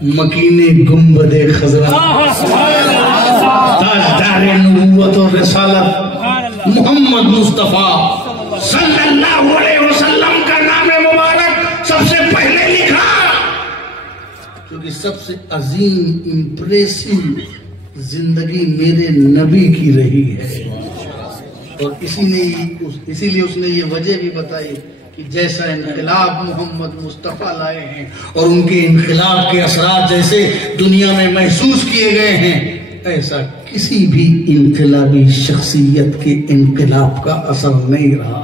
मकीने गुंबदे खजरा, ताजदारे नबूवत और रिसालत मोहम्मद मुस्तफा सल्लल्लाहु अलैहि वसल्लम का नाम मुबारक सबसे पहले लिखा, क्योंकि सबसे अजीम इम्प्रेसिव जिंदगी मेरे नबी की रही है। और इसीलिए उसने ये वजह भी बताई कि जैसा इनकलाब मोहम्मद मुस्तफ़ा लाए हैं और उनके इनकलाब के असरात जैसे दुनिया में महसूस किए गए हैं, ऐसा किसी भी इनकलाबी शख्सियत के इनकलाब का असर नहीं रहा।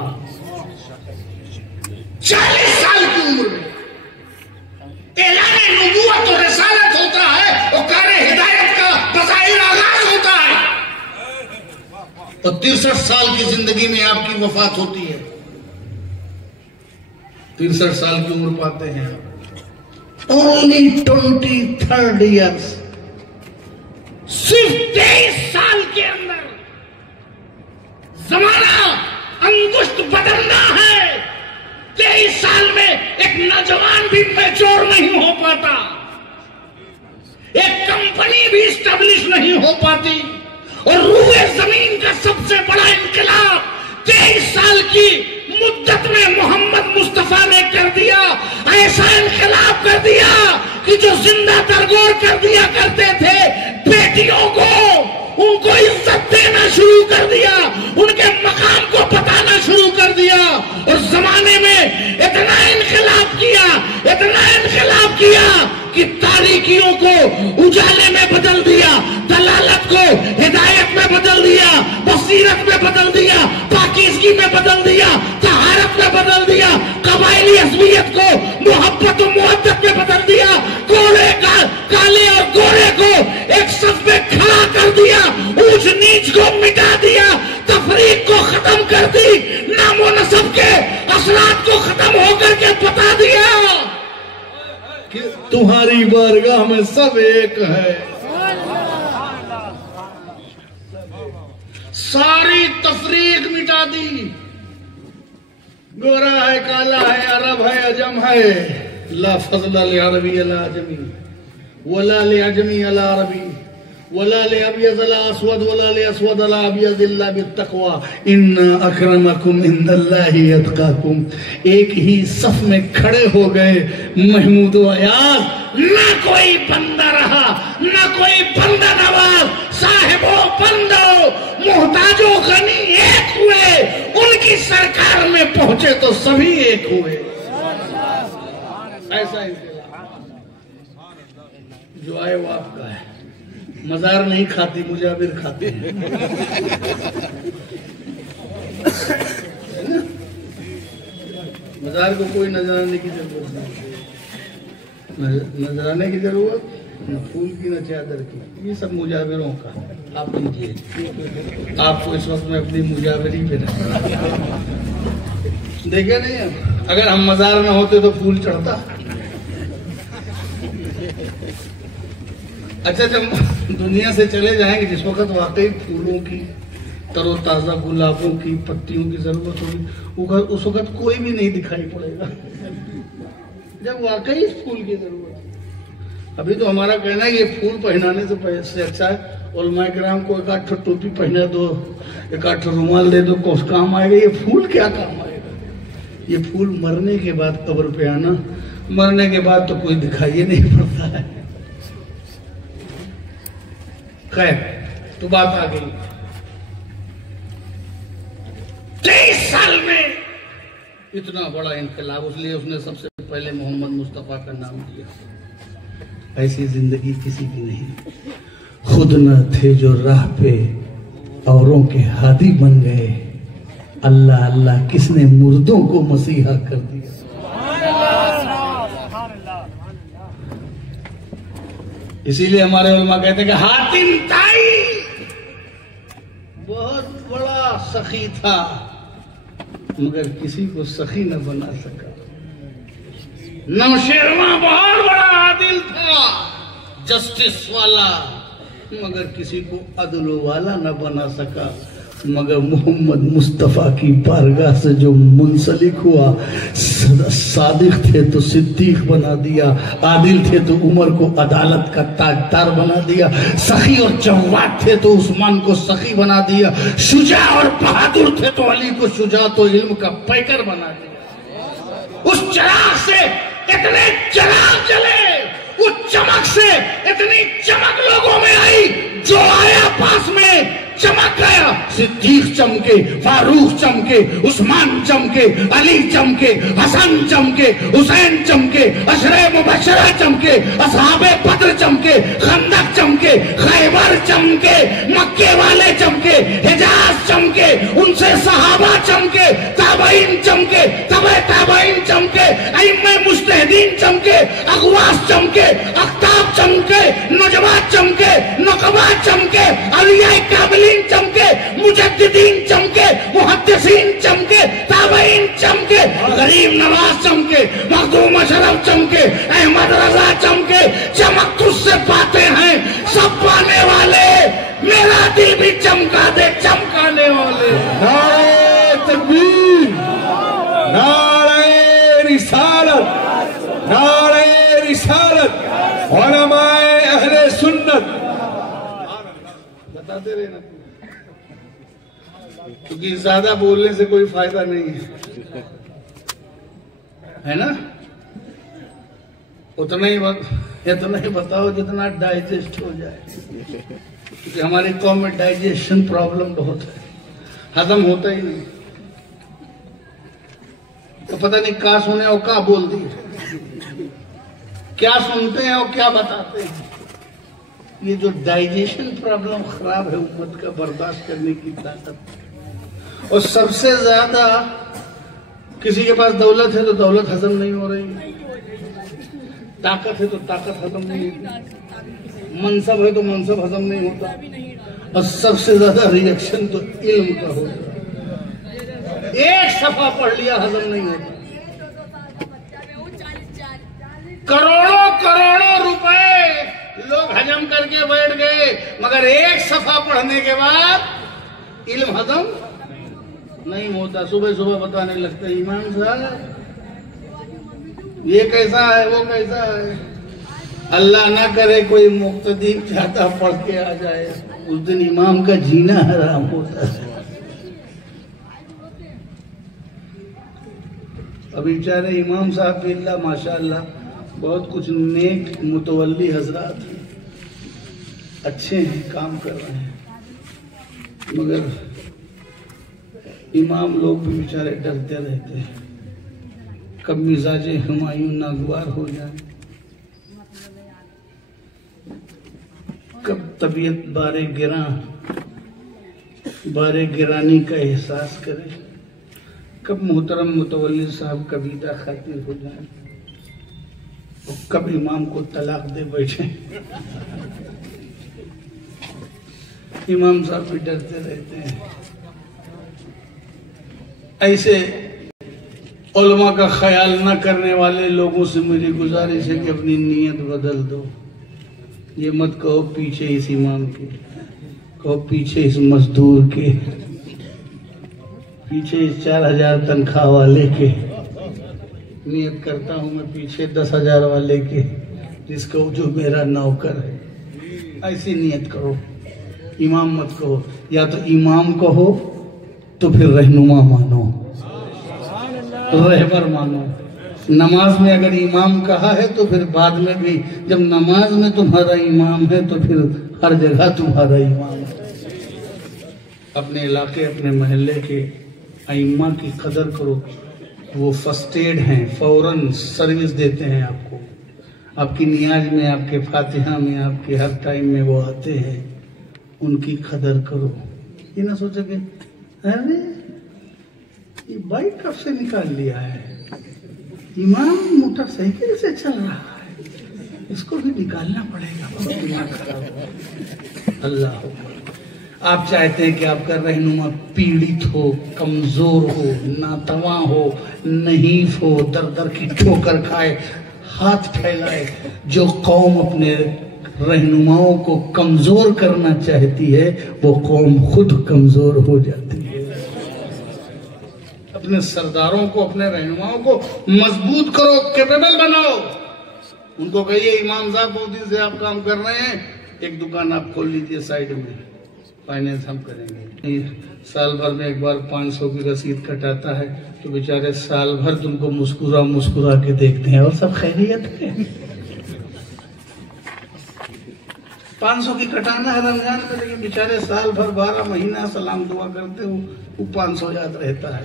40 साल की उम्र में ऐलान नबूवत और रिसालत होता है और कार हिदायत का बज़ाहिर आगाज होता है, और 63 साल की जिंदगी में आपकी वफात होती है। 63 साल की उम्र पाते हैं आप। ओनली 23rd ईयर्स, सिर्फ 23 साल के अंदर जमाना अंगुष्ठ बदलना है। 23 साल में एक नौजवान भी मैच्योर नहीं हो पाता, एक कंपनी भी स्टैब्लिश नहीं हो पाती, और रूए जमीन का सबसे बड़ा इनकलाब 23 साल की मुद्दत में मोहम्मद मुस्तफा ने कर दिया। ऐसा इनकलाब कर दिया कि जो जिंदा दरगोर कर दिया करते थे बेटियों को, उनको इज्जत देना शुरू कर दिया, उनके मकाम को बताना शुरू कर दिया, और जमाने में इतना इनकलाब किया कि तारीकियों को उजाले में बदल दिया, दलालत को हिदायत में बदल दिया, बसीरत में बदल दिया, पाकीज़गी में बदल दिया, तहारत में बदल दिया, कबायली असमियत को मोहब्बत और मुहब्बत में बदल दिया, काले और गोरे को एक सफ में खड़ा कर दिया, ऊंच नीच को मिटा दिया, तफरीक को खत्म कर दी, नामो नसब के असरात को खत्म होकर के बता दिया कि तुम्हारी बारगाह में सब एक है। सारी तफरीक मिटा दी, गोरा है, काला है, अरब है, अजम है, ला फज़ला ले अरबी अला अजमी वला ले अजमी अला अरबी वला ले अबयज़ अला अस्वद वला ले अस्वद अला अबयज़ इल्ला बित्तक़वा इन्ना अक्रमकुम इंदल्लाहि अत्क़ाकुम। एक ही सफ में खड़े हो गए महमूद व अयाज़, ना कोई बंदा रहा, ना कोई बंदा नवाज, साहिबो बंदो मोहताजो गनी एक हुए, उनकी सरकार में पहुंचे तो सभी एक हुए। ऐसा जो आए वो आपका है। मजार नहीं खाती, मुजाबिर खाते हैं। मजार को कोई नजराने की जरूरत नहीं, नजराने की जरूरत न फूल की न चादर की, ये सब मुजाबिरों का। आप लीजिए, आपको इस वक्त में अपनी मुजाबिरी पे देखे नहीं है। अगर हम मजार में होते तो फूल चढ़ता। अच्छा, जब दुनिया से चले जाएंगे, जिस वक्त वाकई फूलों की, तरोताजा गुलाबों की पत्तियों की जरूरत होगी, उस वक्त कोई भी नहीं दिखाई पड़ेगा, जब वाकई फूल की जरूरत। अभी तो हमारा कहना है कि फूल पहनाने से अच्छा है उलमाए किराम को एक आठ टोपी पहना दो, एक आठ रुमाल दे दो, कुछ काम आएगा। ये फूल क्या काम आएगा? ये फूल मरने के बाद कब्र पे आना, मरने के बाद तो कोई दिखाई नहीं पड़ता है। खैर, तो बात आ गई 23 साल में इतना बड़ा इनकलाब, इसलिए उसने सबसे पहले मोहम्मद मुस्तफा का नाम दिया। ऐसी जिंदगी किसी की नहीं। खुद न थे जो राह पे औरों के हादी बन गए, अल्लाह अल्लाह किसने मुर्दों को मसीहा कर दिया। इसीलिए हमारे उलमा कहते हैं कि हातिम ताई बहुत बड़ा सखी था, मगर किसी को सखी न बना सका। नौशेरवा बहुत बड़ा आदिल था, जस्टिस वाला, मगर किसी को अदल वाला न बना सका। मगर मोहम्मद मुस्तफ़ा की बारगाह से जो मुंसलिक हुआ, सादिक थे तो सिद्दीक बना दिया, आदिल थे तो उमर को अदालत का ताजदार बना दिया, सखी और जव्वाद थे तो उस्मान को सखी बना दिया, शुजा और बहादुर थे तो अली को शुजा तो इल्म का पैकर बना दिया। उस चिराग से इतने चिराग जले, उस चमक से इतनी चमक लोगों में आई, जो आया पास में चमक गया। सिद्दीक चमके, फारूक चमके, उस्मान चमके, अली चमके, हसन चमके, हुसैन चमके, अशरे मुबशरा चमके, असहाबे बद्र चमके, खंदक चमके, खैबर चमके, मक्के वाले चमके, हिजाज चमके, उनसे सहाबा चमके, ताबईन चमके, तबे ताबईन चमके, अइम्मे मुज्तहिदीन चमके, अगवास चमके, अख्ताब चमके, नजवात चमके, नुकबा चमके, अलिया काबिलीन चमके, मुजद्दिदीन चमके, मुहद्दिसीन चमके, ताबईन चमके, गरीब नवाज चमके, मखदूम अशरफ चमके, अहमद रजा चमके। चमक तुझसे पाते हैं सब पाने वाले, मेरा दिल भी चमका दे चमकाने वाले। नारे तकबीर, नारे रिसालत, नारे रिसालत, उलमाए अहले सुन्नत। बताते रहना, क्योंकि ज्यादा बोलने से कोई फायदा नहीं है ना। उतना ही बताओ जितना डाइजेस्ट हो जाए, क्योंकि हमारी कौम में डाइजेशन प्रॉब्लम बहुत है, हजम होता ही नहीं। तो पता नहीं क्या सुने और क्या बोल दिए, क्या सुनते हैं और क्या बताते हैं। ये जो डाइजेशन प्रॉब्लम खराब है उम्मत का, बर्दाश्त करने की ताकत। और सबसे ज्यादा किसी के पास दौलत है तो दौलत हजम नहीं हो रही, ताकत है तो ताकत हजम नहीं होती, मनसब है तो मनसब हजम नहीं होता, और सबसे ज्यादा रिएक्शन तो इल्म का हो रहा। एक सफा पढ़ लिया हजम नहीं होता। करोड़ों करोड़ों रुपए लोग हजम करके बैठ गए, मगर एक सफा पढ़ने के बाद इल्म हजम नहीं होता। सुबह सुबह बताने लगते इमाम साहब ये कैसा है वो कैसा है। अल्लाह ना करे कोई मुक्तदी ज्यादा पढ़ के आ जाए, उस दिन इमाम का जीना हराम होता है। अभी बेचारे इमाम साहब बिल्ला माशाअल्लाह बहुत कुछ नेक मुतवल्ली हजरात अच्छे हैं, काम कर रहे हैं, मगर इमाम लोग भी बेचारे डरते रहते हैं कब मिजाजे हुमायूं नागवार हो जाए, कब तबीयत बारे गिरानी का एहसास करे, कब मोहतरम मुतवल्ली साहब कबीदा खातिर हो जाए, और कब इमाम को तलाक दे बैठे। इमाम साहब भी डरते रहते हैं। ऐसे उलमा का ख्याल न करने वाले लोगों से मेरी गुजारिश है कि अपनी नीयत बदल दो। ये मत कहो पीछे इस इमाम के, कहो पीछे इस मजदूर के, पीछे इस 4000 तनख्वाह वाले के। नियत करता हूं मैं पीछे 10,000 वाले के, जिसको जो मेरा नौकर है। ऐसी नियत करो, इमाम मत कहो। या तो इमाम कहो तो फिर रहनुमा मानो, रहबर मानो। नमाज में अगर इमाम कहा है तो फिर बाद में भी, जब नमाज में तुम्हारा इमाम है तो फिर हर जगह तुम्हारा इमाम है। अपने इलाके अपने महल्ले के अइम्मा की कदर करो, वो फर्स्ट एड हैं, फौरन सर्विस देते हैं आपको। आपकी नियाज में, आपके फातिहा में, आपके हर टाइम में वो आते हैं, उनकी कदर करो। ये ना सोचो कि अरे ये बाइक कब से निकाल लिया है, इमाम मोटरसाइकिल से चल रहा है, इसको भी निकालना पड़ेगा। अल्लाह, आप चाहते हैं कि आपका रहनुमा पीड़ित हो, कमजोर हो, नातवा हो, नहीफ हो, दर दर की ठोकर खाए, हाथ फैलाए। जो कौम अपने रहनुमाओं को कमजोर करना चाहती है, वो कौम खुद कमजोर हो जाती है। अपने सरदारों को, अपने रहनुमाओं को मजबूत करो, कैपेबल बनाओ। उनको कहिए इमाम साहब बहुत दिन से आप काम कर रहे हैं, एक दुकान आप खोल लीजिए साइड में, फाइनेंस हम करेंगे। साल भर में एक बार 500 की रसीद कटाता है तो बेचारे साल भर तुमको मुस्कुरा मुस्कुरा के देखते हैं और सब खैरियत है। 500 की कटाना है रमजान में, लेकिन बेचारे साल भर 12 महीना सलाम दुआ करते हो, वो 500 याद रहता है।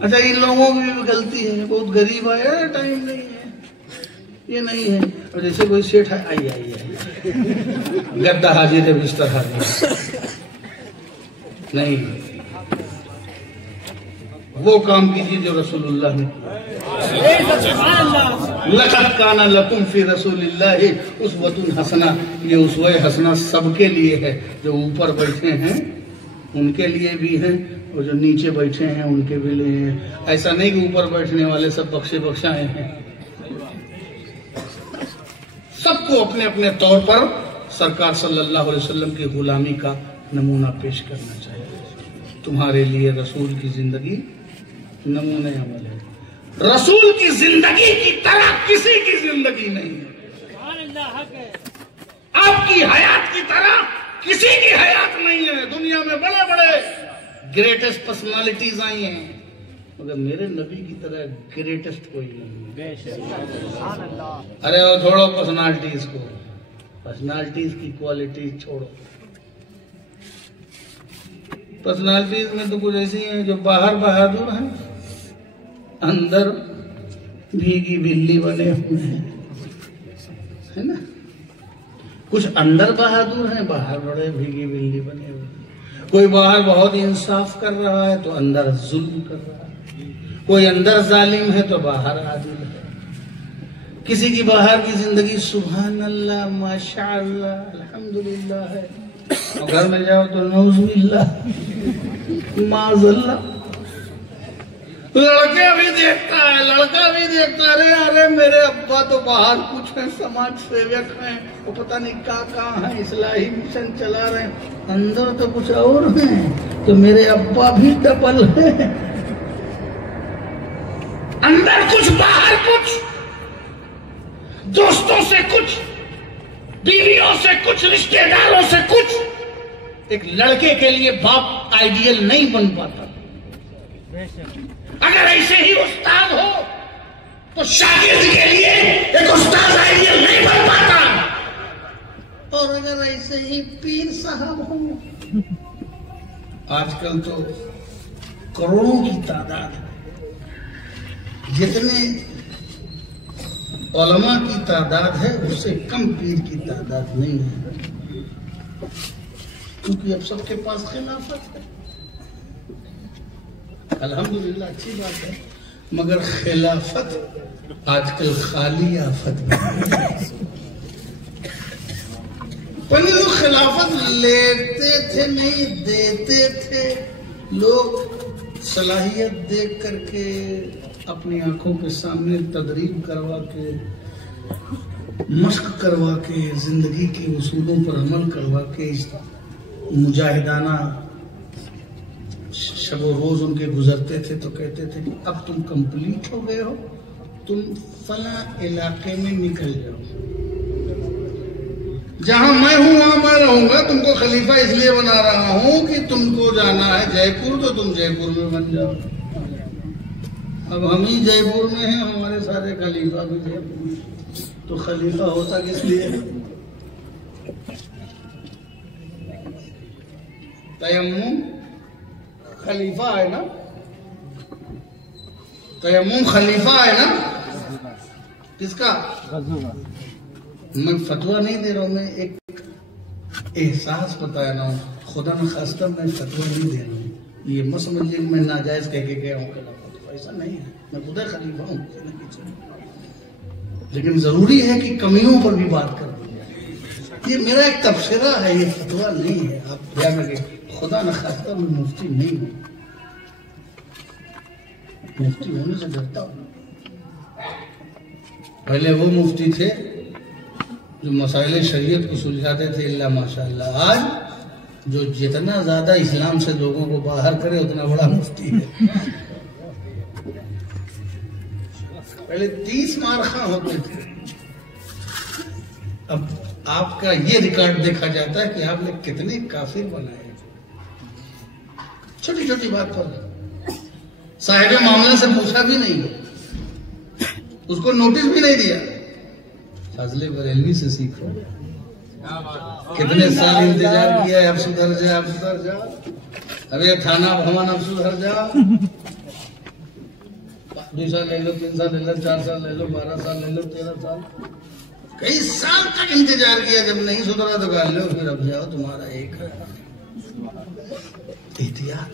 अच्छा, इन लोगों की भी गलती है, बहुत गरीब है, टाइम नहीं है, ये नहीं है। और जैसे कोई सेठ है, आई आई आई गद्दा हाजिर है, बिस्तर हाजिर नहीं, वो काम कीजिए जो रसूलुल्लाह ने। लक़द काना लकुम फी रसूलिल्लाहि उस्वतुन हसना, ये उस्वा हसना सबके लिए है, जो ऊपर बैठे हैं उनके लिए भी है और जो नीचे बैठे हैं उनके भी लिए है। ऐसा नहीं कि ऊपर बैठने वाले सब बख्शे बख्शाए हैं। सबको अपने अपने तौर पर सरकार सल्लल्लाहु अलैहि वसल्लम की गुलामी का नमूना पेश करना चाहिए। तुम्हारे लिए रसूल की जिंदगी नमूने अमल है। रसूल की जिंदगी की तरह किसी की जिंदगी नहीं है। आपकी हयात की तरह किसी की हयात नहीं है। दुनिया में बड़े बड़े ग्रेटेस्ट पर्सनालिटीज आई हैं, मगर मेरे नबी की तरह ग्रेटेस्ट कोई नहीं है। अरे वो छोड़ो पर्सनालिटीज को, पर्सनालिटीज की क्वालिटी छोड़ो। पर्सनालिटीज में तो कुछ ऐसी हैं जो बाहर बहादुर हैं, अंदर भीगी बिल्ली बने हुए हैं, है ना। कुछ अंदर बहादुर हैं, बाहर बड़े भीगी बिल्ली बने हुए हैं। कोई बाहर बहुत इंसाफ कर रहा है तो अंदर जुल्म कर रहा है। कोई अंदर जालिम है तो बाहर आदिल है। किसी की बाहर की जिंदगी सुभान अल्लाह, माशाअल्लाह, अल्हम्दुलिल्लाह है, और घर में जाओ तो नौजुबिल्लाह, माज़अल्लाह। लड़के भी देखता है, लड़का भी देखता है, अरे मेरे अब्बा तो बाहर कुछ है, समाज सेवक हैं, वो पता नहीं कहाँ है, इस्लाही मिशन चला रहे हैं, अंदर तो कुछ और है। तो मेरे अब्बा भी डबल है, अंदर कुछ बाहर कुछ, दोस्तों से कुछ, बीवियों से कुछ, रिश्तेदारों से कुछ। एक लड़के के लिए बाप आइडियल नहीं बन पाता। अगर ऐसे ही उस्ताद हो तो शागिर्द के लिए एक उस्ताद आइडियल नहीं बन पाता। और अगर ऐसे ही पीर साहब हो, आजकल तो करोड़ों की तादाद है, जितने उलमा की तादाद है उससे कम पीर की तादाद नहीं है, क्योंकि अब सबके पास खिलाफत है। अल्हम्दुलिल्लाह, अच्छी बात है, मगर खिलाफत आजकल खाली आफत पहले लोग खिलाफत लेते थे, नहीं देते थे। लोग सलाहियत देख करके अपनी आंखों के सामने तदरीब करवा के, मश्क करवा के, जिंदगी के उसूलों पर अमल करवा के, मुजाहिदाना शब रोज उनके गुजरते थे तो कहते थे कि अब तुम कंप्लीट हो गए हो, तुम फला इलाके में निकल जाओ, जहां मैं हूं वहां मैं रहूंगा, तुमको खलीफा इसलिए बना रहा हूं कि तुमको जाना है जयपुर तो तुम जयपुर में बन जाओ। अब हम ही जयपुर में हैं, हमारे सारे खलीफा भी जयपुर में, तो खलीफा होता किस लिए? तयम्मुम खलीफा है ना, तयम्मुम खलीफा है ना किसका? मैं फतवा नहीं दे रहा हूं, मैं एक एहसास बता रहा हूं, खुदा न खास्ता मैं फतवा नहीं दे रहा हूं। ये मत समझिए मैं नाजायज कह के गया हूं, ऐसा नहीं है, मैं खुदा खलीफा हूं। लेकिन जरूरी है कि कमियों पर भी बात कर दी जाए। ये मेरा एक तबसरा है, ये फतवा नहीं है। आप ध्यान रखें, खुदा न खास्ता मैं मुफ्ती नहीं हूं, मुफ्ती होने से डरता हूं। पहले वो मुफ्ती थे जो मसाइल शरीयत को सुलझाते थे, इल्ला माशाअल्लाह। आज जो जितना ज्यादा इस्लाम से लोगों को बाहर करे उतना बड़ा मुफ्ती है। पहले 30 मारखा होते थे, अब आपका ये रिकॉर्ड देखा जाता है कि आपने कितने काफिर बनाए। छोटी छोटी बात पर साहिब मामला से पूछा भी नहीं, उसको नोटिस भी नहीं दिया। फाजले बरेलवी से सीखो, कितने साल इंतजार किया, अब सुधर जा, अब सुधर जा, अरे थाना भवन अब सुधर जा। 2 साल ले लो, 3 साल ले लो, 4 साल ले लो, 12 साल ले लो, 13 साल, कई साल तक इंतजार किया। जब नहीं सुधरा तो गाल लो, फिर अब जाओ, तुम्हारा एक है एहतियात।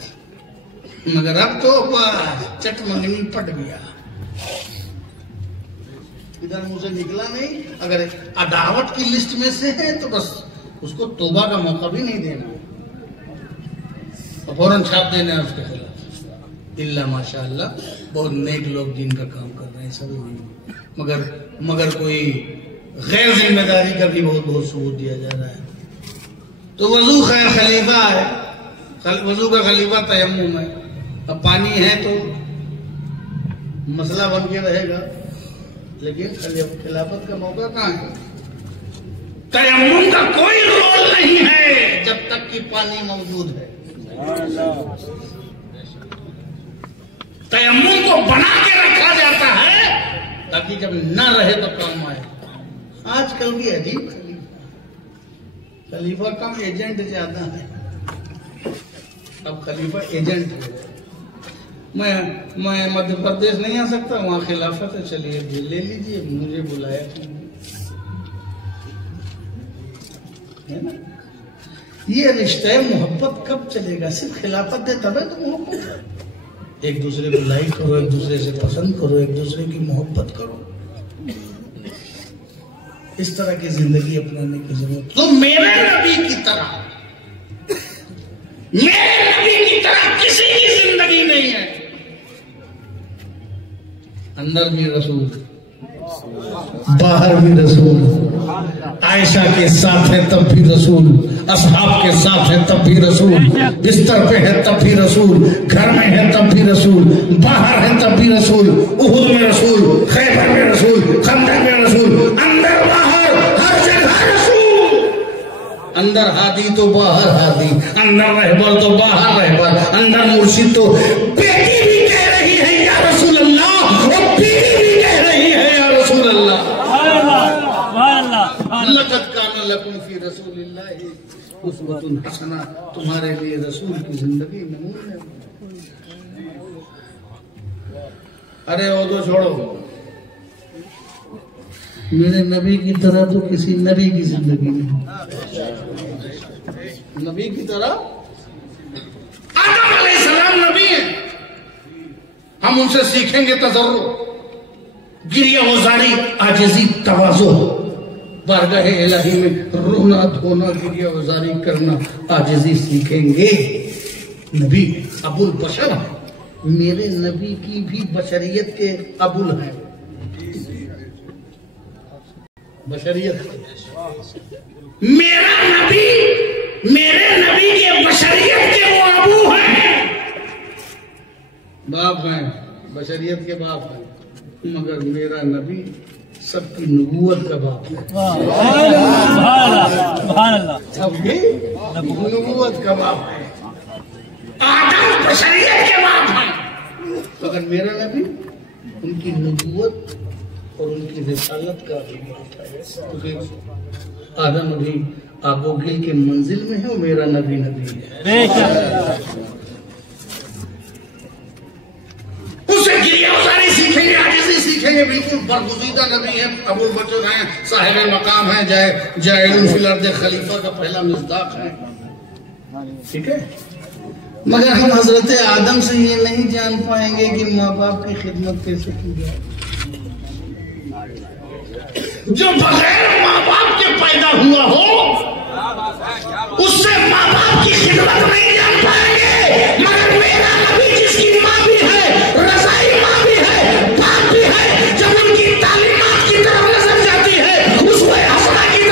मगर अब तो बस चट मंगनी पट गया, इधर मुंह से निकला नहीं। अगर अदावत की लिस्ट में से है तो बस उसको तौबा का मौका भी नहीं देना, और फौरन छाप देना है उसके खिलाफ। इल्ला माशाअल्लाह बहुत नेक लोग दिन का काम कर रहे हैं सब नहीं, मगर कोई गैर जिम्मेदारी का भी बहुत सबूत दिया जा रहा है। तो वजू खैर खलीफा है, वजू का खलीफा तयम्मुम है। अब पानी है तो मसला बन के रहेगा, लेकिन खिलाफत का मौका कहाँ है? तयम्मुम का कोई रोल नहीं है जब तक कि पानी मौजूद है। तयम्मुम को बना के रखा जाता है ताकि जब न रहे तो काम आए। आजकल की अजीब खलीफा कम एजेंट ज्यादा है। अब खलीफा एजेंट है। मैं मध्य प्रदेश नहीं आ सकता, वहां खिलाफत है, चलिए ले लीजिए, मुझे बुलाया है ना। ये रिश्ते मोहब्बत कब चलेगा? सिर्फ खिलाफत दे तब है तो मोहब्बत। एक दूसरे को लाइक करो, एक दूसरे से पसंद करो, एक दूसरे की मोहब्बत करो, इस तरह की जिंदगी अपनाने की जरूरत। तो मेरे नबी की तरह, मेरे नबी की तरह किसी की जिंदगी नहीं है। अंदर भी रसूल, बाहर भी रसूल, आयशा के साथ है तब भी रसूल, असहाब के साथ है तब भी रसूल, बिस्तर पे है तब भी रसूल, घर में है तब भी रसूल, बाहर है तब भी रसूल, उहुद में रसूल, खैबर में रसूल, खंदक में रसूल, अंदर बाहर हर जगह रसूल। अंदर हादी तो बाहर हादी, अंदर रहबर तो बाहर रहबर, अंदर मुर्शिद तो बेटी भी कह रही है या रसूल अल्लाह, और बीवी भी कह रही है या रसूल अल्लाह। लक़द काना लकुम फी रसूलिल्लाहि उस्वतुन हसना, तुम्हारे लिए रसूल की जिंदगी नमूने। अरे वो तो छोड़ो, मेरे नबी की तरह तो किसी नबी की जिंदगी नहीं। नबी की तरह आदम अलैहिस्सलाम नबी है, हम उनसे सीखेंगे तजर्रुर, गिरिया गुजारी, आजिज़ी, तवाज़ु, बारगाहे इलाही में रोना धोना, गिरिया गुजारी करना, आजिज़ी सीखेंगे। नबी अबुल बशर है, मेरे नबी की भी बशरियत के अबुल हैं। बशरियत, मेरा नबी मेरे नबी के बशरियत के वो अबू हैं, बाप हैं, बशरियत के बाप हैं। मगर मेरा नबी सबकी नबूवत का बाप है, सबकी नबूवत का बाप है। आदम बशरियत के बाप हैं, मगर मेरा नबी उनकी नबूवत और उनकी रिसालत का भी बाप है। क्योंकि आदम अभी आगोगिल के मंजिल में है और मेरा नबी है। उससे गिरियावजारी सीखेंगे, आजिज़ी सीखेंगे। बिल्कुल बरगुज़ीदा नबी है, अबू बकर हैं, साहिब मकाम है, जाइलुन फिल अर्द खलीफा का पहला मिस्दाक है। ठीक है, मगर हम हजरत आदम से ये नहीं जान पाएंगे कि माँ बाप की खिदमत कैसे की जाए। जो बगैर माँ बाप के पैदा हुआ हो उससे माँ बाप की खिदमत नहीं जान पाएंगे। मगर मेरा नबी जिसकी माँ भी है, रज़ाई माँ भी है, बाप भी है, जब उनकी तालीमात की तरफ नजर जाती है, उसमें हसना की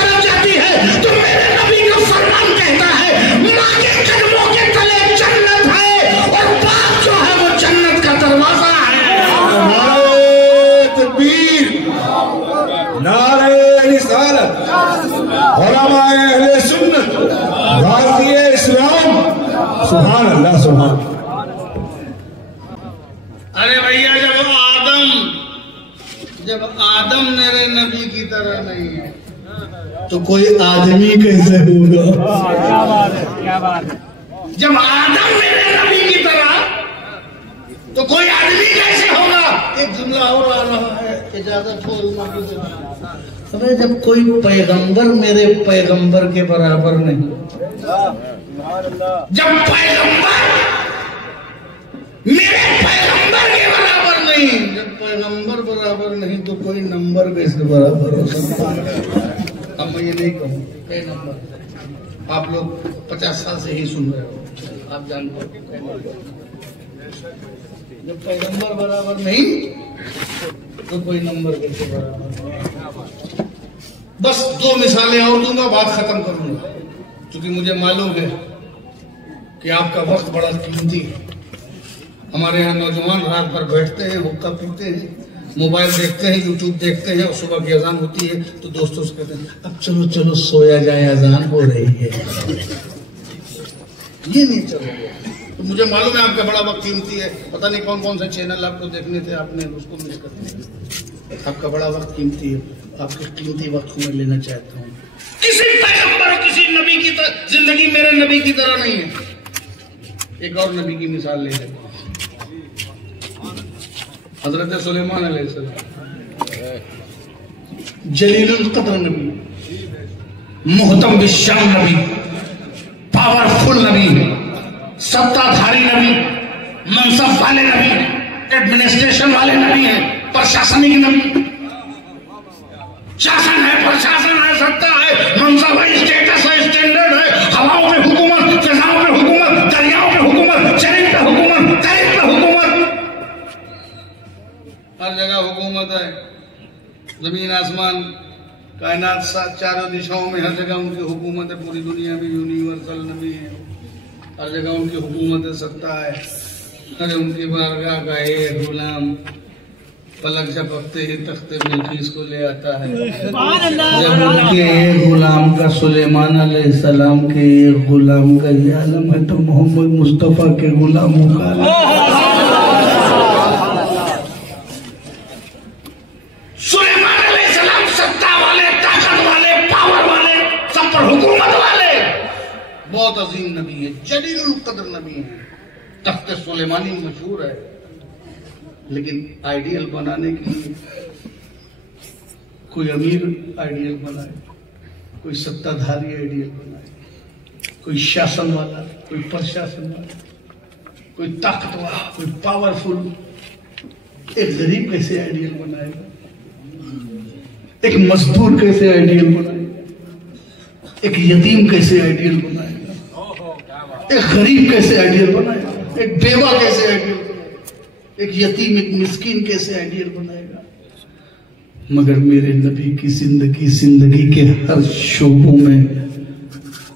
रिसालत उलमाए अहले सुन्नत गाज़ी इस्लाम। सुभान अल्लाह सुभान। अरे भैया जब आदम मेरे नबी की तरह नहीं है तो कोई आदमी कैसे होगा? क्या बात है। जब आदम मेरे नबी की तरह तो कोई आदमी कैसे होगा? एक जुमला और आ रहा है, इजाजत हो उम्र की। अरे जब कोई पैगंबर मेरे पैगंबर के बराबर नहीं, जब पैगंबर मेरे पैगंबर के बराबर नहीं, जब पैगंबर बराबर नहीं तो कोई नंबर कैसे बराबर हो सकता है? अब मैं ये नहीं कहूँ कई नंबर, आप लोग 50 साल से ही सुन रहे हो, आप जानते हो। जब पैगंबर बराबर नहीं तो कोई नंबर कैसे बराबर? बस 2 मिसालें और दूंगा, बात खत्म करूंगा, क्योंकि मुझे मालूम है कि आपका वक्त बड़ा कीमती है। हमारे यहाँ नौजवान रात भर बैठते हैं, हुक्का पीते हैं, मोबाइल देखते हैं, यूट्यूब देखते हैं, और सुबह की अजान होती है तो दोस्तों से कहते हैं अब चलो चलो सोया जाए, अजान हो रही है। ये नहीं चलोगे तो मुझे मालूम है आपका बड़ा वक्त कीमती है। पता नहीं कौन कौन से चैनल आपको देखने थे, आपने उसको मिस कर दिया। आपका बड़ा वक्त कीमती है, आपके कीमती वक्त को मैं लेना चाहता हूँ। किसी पैगंबर किसी नबी की तरह जिंदगी मेरे नबी की तरह नहीं है। एक और नबी की मिसाल ले लेते हैं, हजरत सुलेमान अलैहिस्सलाम, जलीलुल कद्र नबी, मुहतम बिश्शाम नबी, पावरफुल नबी, सत्ताधारी नबी, मनसब वाले नबी, एडमिनिस्ट्रेशन वाले नबी है, प्रशासनिक नबी। शासन है, प्रशासन है, सत्ता है, मनसब है, स्टेटस है, स्टैंडर्ड है, हवाओं पे हुकूमत, फिजाओं पे हुकूमत, दरियाओं पे हुकूमत, जमीन पे हुकूमत, तरीक पे हुकूमत, हर जगह हुकूमत है। जमीन आसमान कायनात चारों दिशाओं में हर जगह उनकी हुकूमत है। पूरी दुनिया में यूनिवर्सल नबी है, हर जगह उनकी हुकूमत है, सत्ता है। अरे उनकी बारगाह का एक गुलाम पलक झपकते ही तख्ते बिल्कीस को ले आता है। जब उनके एक गुलाम का सुलेमान अलैहिस्सलाम के एक गुलाम का ये आलम है तो मोहम्मद मुस्तफा के गुलामों का सुलेमान अलैहिस्सलाम सत्ता वाले, ताकत वाले, पावर वाले, सब पर हुकूमत वाले, बहुत अजीम नबी है, जलीलुल कद्र नबी है। तख्त सुलेमानी मशहूर है, लेकिन आइडियल बनाने के लिए कोई अमीर आइडियल बनाए, कोई सत्ताधारी आइडियल बनाए, कोई शासन वाला, कोई प्रशासन वाला, कोई ताकत वाला, कोई पावरफुल। एक गरीब कैसे आइडियल बनाएगा? एक मजदूर कैसे आइडियल बनाएगा? एक यतीम कैसे आइडियल बनाएगा? एक गरीब कैसे आइडियल बनाएगा? एक बेवा कैसे आइडियल बनाएगा? एक यतीम, एक मिस्कीन कैसे आइडियल बनाएगा? मगर मेरे नबी की जिंदगी के हर शोबों में,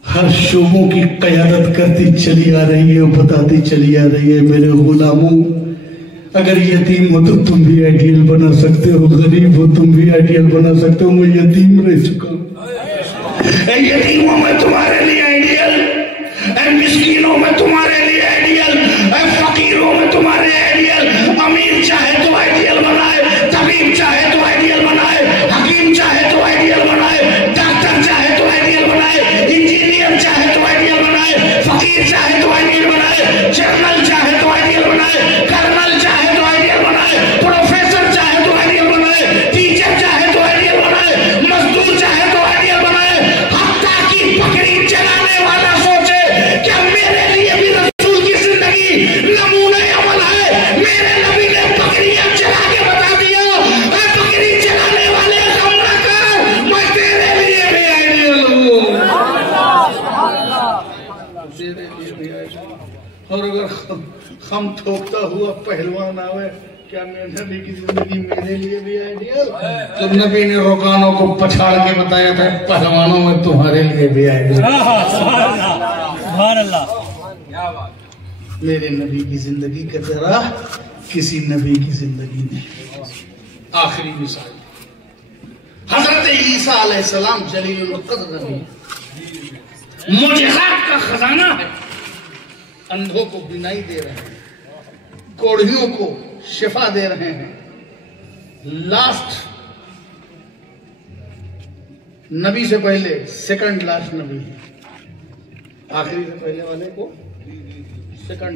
हर शोबों की क़यादत करती चली आ रही है, बताती चली आ रही है, मेरे गुलामों अगर यतीम हो तो तुम भी आइडियल बना सकते हो, गरीब हो तुम भी आइडियल बना सकते हो। मैं यतीम रह चुका हूं, यतीमों में तुम्हारे लिए आइडियल, मिस्कीनों में तुम्हारे लिए आइडियल, फकीरों में तुम्हारे आइडियल। अमीर चाहे तो आइडियल बनाए, तबीब चाहे तो आइडियल बनाए, हकीम चाहे तो आइडियल बनाए, डॉक्टर चाहे तो आइडियल बनाए, इंजीनियर चाहे तो आइडियल बनाए, फकीर चाहे तो आइडियल बनाए, जनरल चाहे तो आइडियल बनाए, कर्नल चाहे तो आइडियल बनाए, प्रोफेसर चाहे तो आइडियल बनाए, टीचर चाहे तो आइडियल बनाए, मजदूर चाहे तो आइडियल बनाए। हत्ता की पकड़ी चलाने वाला सोचे क्या मेरे लिए भी रसूल की जिंदगी नमूने अमल है? मेरे नबी ने पकड़ियां चला के बता दिया, पकड़ी चलाने वाले गम न कर, मैं तेरे लिए भी आइडियल हूँ, तेरे लिए भी आइडियल। और अगर हम ठोकता हुआ पहलवान आवे, क्या मेरे नबी की जिंदगी मेरे लिए भी आइडियल? तो नबी ने रोकानों को पछाड़ के बताया था पहलवानों में तुम्हारे लिए भी आइडियल। मेरे नबी की जिंदगी की तरह किसी नबी की जिंदगी नहीं। आखिरी मिसाल, हजरत ईसा अलैहिस्सलाम जलीलुल क़द्र नबी, मुजज़ात का खजाना है। अंधों को बिनाई दे रहे हैं, कोढ़ियों को शिफा दे रहे हैं। लास्ट नबी से पहले सेकंड लास्ट नबी है, आखिरी से पहले वाले को सेकंड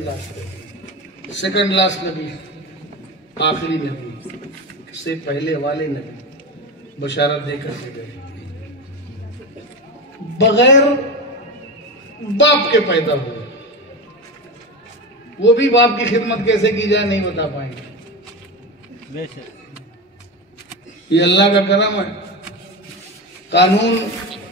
लास्ट नबी, आखिरी नबी से पहले वाले नबी बशारत देकर के गए, बगैर बाप के पैदा हुए। वो भी बाप की खिदमत कैसे की जाए नहीं बता पाएंगे। ये अल्लाह का करम है। कानून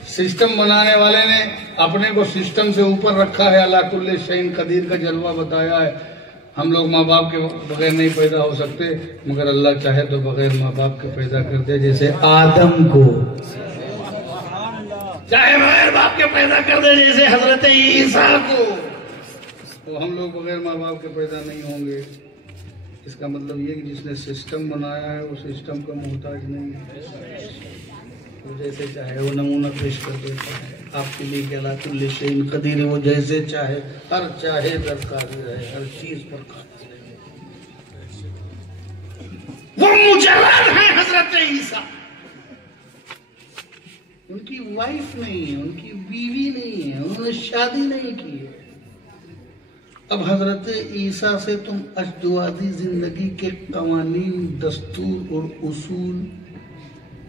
सिस्टम बनाने वाले ने अपने को सिस्टम से ऊपर रखा है। अल्लाह कुल्ले शैइन कदीर का जलवा बताया है। हम लोग माँ बाप के बगैर नहीं पैदा हो सकते, मगर अल्लाह चाहे तो बगैर माँ बाप के पैदा कर दे। जैसे आदम को चाहे बगैर बाप के पैदा कर दे, जैसे हजरत ईसा को। तो हम लोग बगैर माँ बाप के पैदा नहीं होंगे। इसका मतलब ये कि जिसने सिस्टम बनाया है वो सिस्टम का मोहताज नहीं है। वो जैसे चाहे वो नमूना पेश कर देता है। आपके लिए क्या अल्लाह कुल्ले शैइन कदीर है। वो जैसे चाहे हर चाहे दरकार है, हर चीज पर कादिर है। वो मुजर्रद है हजरत ईसा। उनकी वाइफ नहीं है, उनकी बीवी नहीं है, उन्होंने शादी नहीं की है। अब हजरत ईसा से तुम अज़दवाजी जिंदगी के कवानीन, दस्तूर और उसूल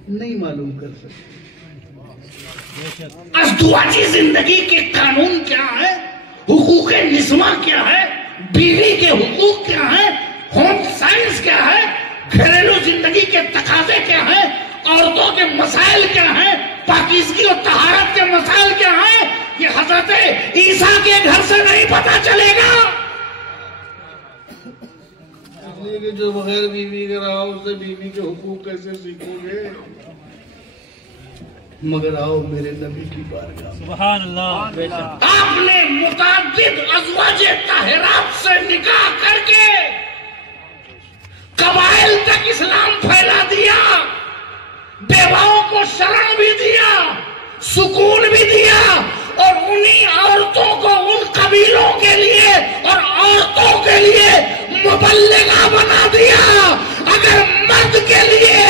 नहीं मालूम कर सकते। अज़दवाजी जिंदगी के कानून क्या है, हुकूक निस्मा क्या है, बीवी के हुकूक क्या है, होम साइंस क्या है, घरेलू जिंदगी के तकाजे क्या है, औरतों के मसाइल क्या है, पाकीज़गी और तहारत के मसाइल क्या है, ये हजरत ईसा के घर से नहीं पता चलेगा। इसलिए कि जो बगैर बीवी के रहा उससे बीवी के हुकूक कैसे सीखोगे। मगर आओ मेरे नबी की बारगाह। सुभान अल्लाह। आपने मुताद्दिद अज़वाजे ताहिरात से निकाह करके कबाइल तक इस्लाम फैला दिया, बेवाओं को शरण भी दिया, सुकून भी दिया, और उन्हीं औरतों को उन कबीलों के लिए और औरतों के लिए मुबल्लिगा बना दिया। अगर मर्द के लिए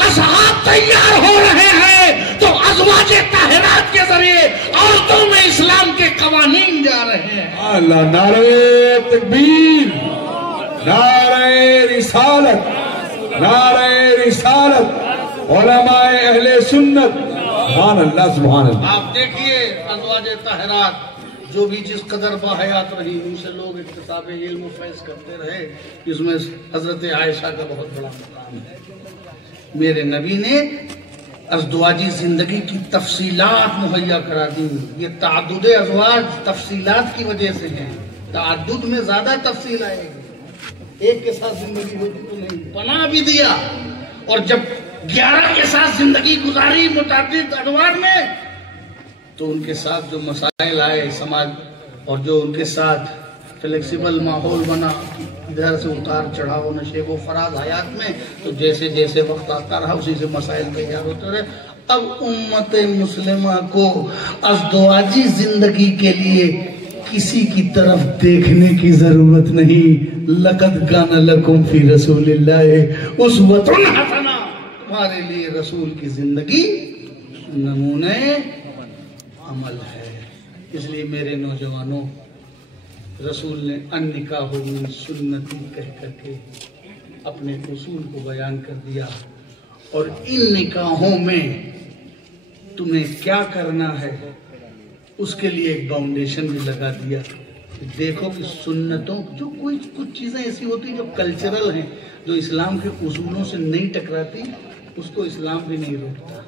असहाब तैयार हो रहे हैं तो अज़वाजे ताहिरात के जरिए औरतों में इस्लाम के कवानीन जा रहे हैं। अल्लाह, नारे तकबीर, नारे रिसालत, नारे रिसालत, उलमाए अहले सुन्नत। सुभान अल्लाह, सुभान अल्लाह। आप देखिए अज़वाजे ताहिरात जो भी जिस कदर बाहयात रही, उनसे लोग इक्तिसाब इल्म फैज़ करते रहे। इसमें हजरत आयशा का बहुत बड़ा मुकाम है। मेरे नबी ने अज़दवाजी जिंदगी की तफसीलात मुहैया करा दी। ये ताअद्दुद अज़वाज तफसीलात की वजह से है। ताअद्दुद में ज्यादा तफसील आएगी। एक के साथ जिंदगी होती तो नहीं, पनाह भी दिया। और जब 11 के साथ जिंदगी गुजारी मुताबिक अनवार में, तो उनके साथ जो मसाइल आए समाज, और जो उनके साथ फ्लेक्सिबल माहौल बना, इधर से उतार चढ़ाव नशे वो फराज हयात में, तो जैसे जैसे वक्त आता रहा उसी से मसाइल तैयार होते रहे। अब उम्मत मुस्लिमा को अज़दवाजी जिंदगी के लिए किसी की तरफ देखने की जरूरत नहीं। लक़द कान लकुम फी रसूलिल्लाह उस्वतुन हसना। तुम्हारे लिए रसूल की जिंदगी नमूने अमल है। इसलिए मेरे नौजवानों, रसूल ने अन्निकाहु मिन सुन्नती कह करके अपने उसूल को बयान कर दिया। और इन निकाहों में तुम्हें क्या करना है उसके लिए एक फाउंडेशन भी लगा दिया। देखो कि सुन्नतों जो कुछ चीजें ऐसी होती जो कल्चरल हैं, जो इस्लाम के उसूलों से नहीं टकराती, उसको इस्लाम भी नहीं रोकता।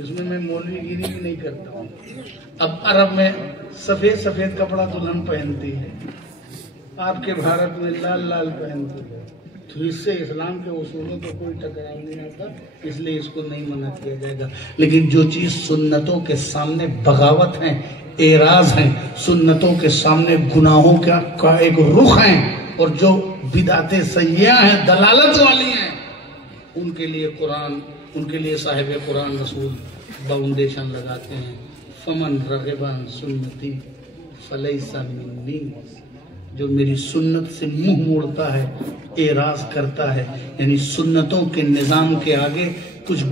इसमें मैं मौलवीगिरी भी नहीं करता हूँ। अब अरब में सफेद सफेद कपड़ा दुल्हन पहनती है, आपके भारत में लाल लाल पहनती है, तो इससे इस्लाम के उसूलों को कोई टकराव नहीं आता, इसलिए इसको नहीं मना किया जाएगा। लेकिन जो चीज सुन्नतों के सामने बगावत है, एराज है, सुन्नतों के सामने गुनाहों का एक रुख है, और जो बिदाते सय्या हैं, दलालत वाली हैं, उनके लिए कुरान उनके लिए साहिब कुरान रसूल फाउंडेशन लगाते हैं, फमन रग़िबन सुन्नती फलैसा मिन्नी, जो मेरी सुन्नत से मुंह मोड़ता है, एराज करता है, यानी सुन्नतों के निजाम के आगे कुछ